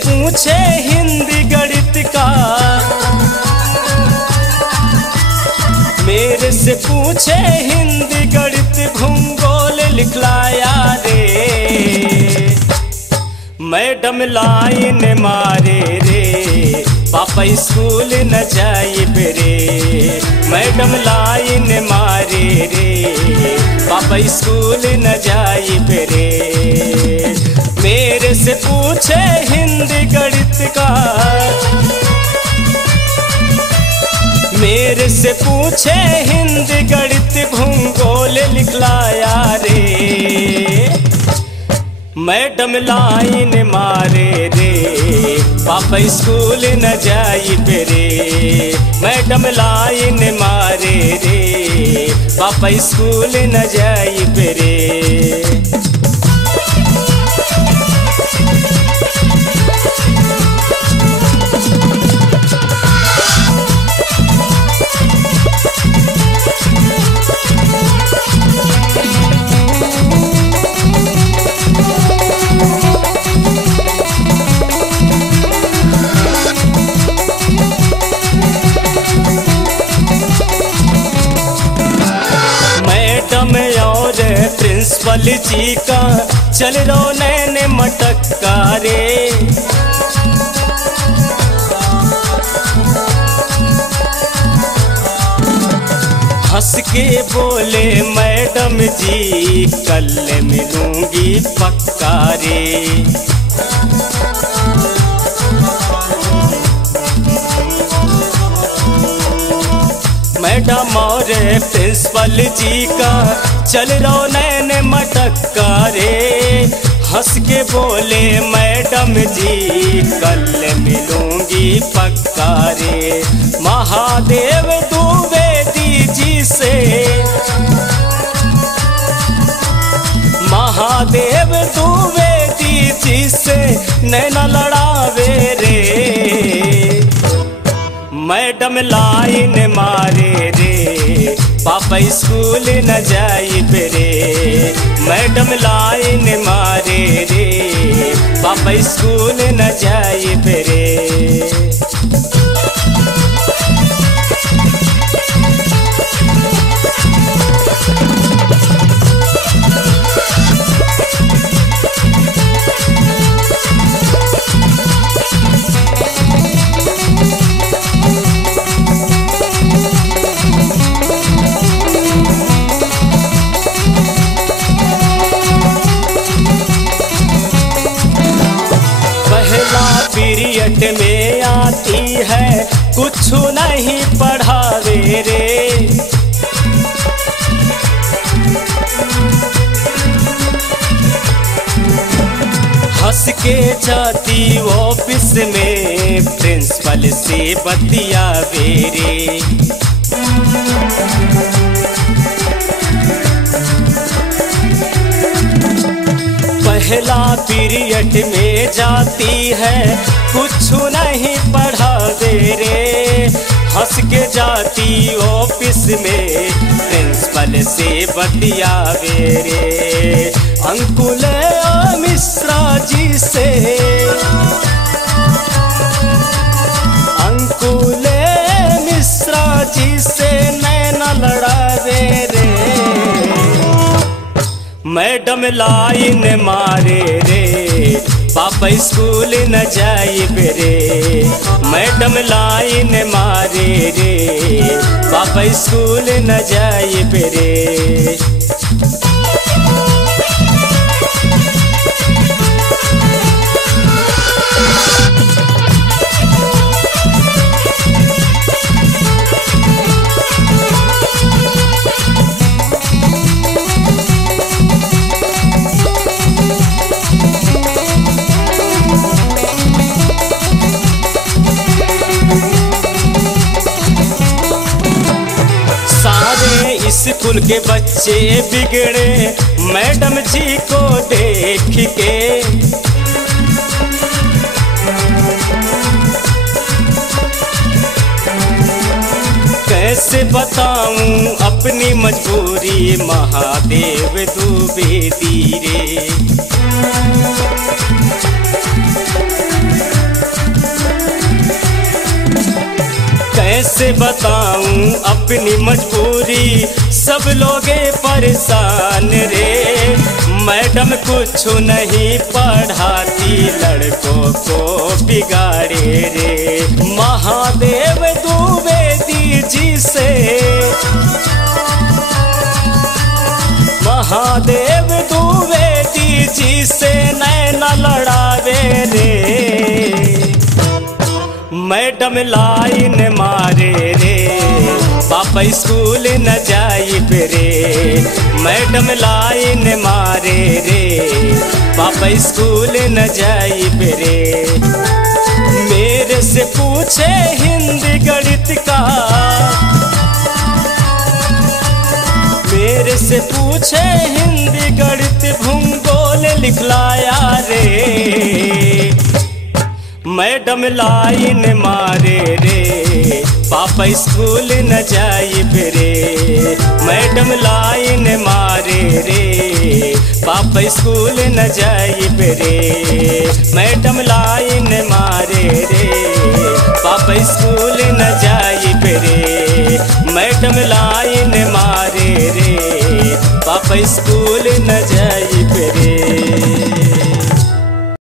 पूछे हिंदी गणित का, मेरे से पूछे हिंदी गणित भूगोल लिखलाया रे। मैडम लाइन मारे रे, पापा स्कूल न जाइब रे। मैडम लाइन मारे रे, पापा स्कूल न जाइब रे। मेरे से पूछे हिंदी गणित का, मेरे से पूछे हिंदी गणित भूगोल लिखलाया रे। मैडम लाइन मारे रे, पापा स्कूल न जाइब रे। मैडम लाइन मारे रे, पापा स्कूल न जाइब रे। प्रिंसिपल जी का चल रो नैन मटक्का रे। हंस के बोले मैडम जी कल मिलूंगी पक्का रे। मैडम और प्रिंसिपल जी का चल रो नैन मटक्का रे। हंस के बोले मैडम जी कल मिलूंगी पक्का रे। महादेव द्विवेदी जी से, महादेव द्विवेदी जी से नैना लड़ावे रे। मैडम लाइन मारे रे, पापा स्कूल न जाइब रे। मैडम लाइन मारे रे, पापा स्कूल न जाइब रे। पीरियड में आती है कुछ नहीं पढ़ावे रे। हंस के जाती ऑफिस में प्रिंसिपल से बतियावे रे। पहला पीरियड में जाती है कुछ नहीं पढ़ावे रे। हंस के जाती ऑफिस में प्रिंसिपल से बतियावे रे। अंकुल मिश्रा जी से, अंकुल मिश्रा जी से नैना लड़ावे रे। मैडम लाइन मारे रे, पापा स्कूल न जाइब रे। मैडम लाइन मारे रे, पापा स्कूल न जाइब रे। स्कूल के बच्चे बिगड़े मैडम जी को देख के। कैसे बताऊं अपनी मजबूरी महादेव द्विवेदी रे। कैसे बताऊं अपनी मजबूरी, सब लोगे परेशान रे। मैडम कुछ नहीं पढ़ाती, लड़कों को बिगाड़े रे। महादेव द्विवेदी जी से, महादेव द्विवेदी जी से नैना लड़ावे रे। मैडम लाइन मारे रे, पापा स्कूल न जाइब रे। मैडम लाइन मारे रे, पापा स्कूल न जाइब रे। मेरे से पूछे हिंदी गणित का, मेरे से पूछे हिंदी गणित भूगोल लिखलाया रे। मैडम लाइन मारे रे, पापा स्कूल न जाइब रे। मैडम लाइन मारे रे, पापा स्कूल न जाइब रे। मैडम लाइन मारे रे, पापा स्कूल न जाइब रे। मैडम लाइन मारे रे, पापा स्कूल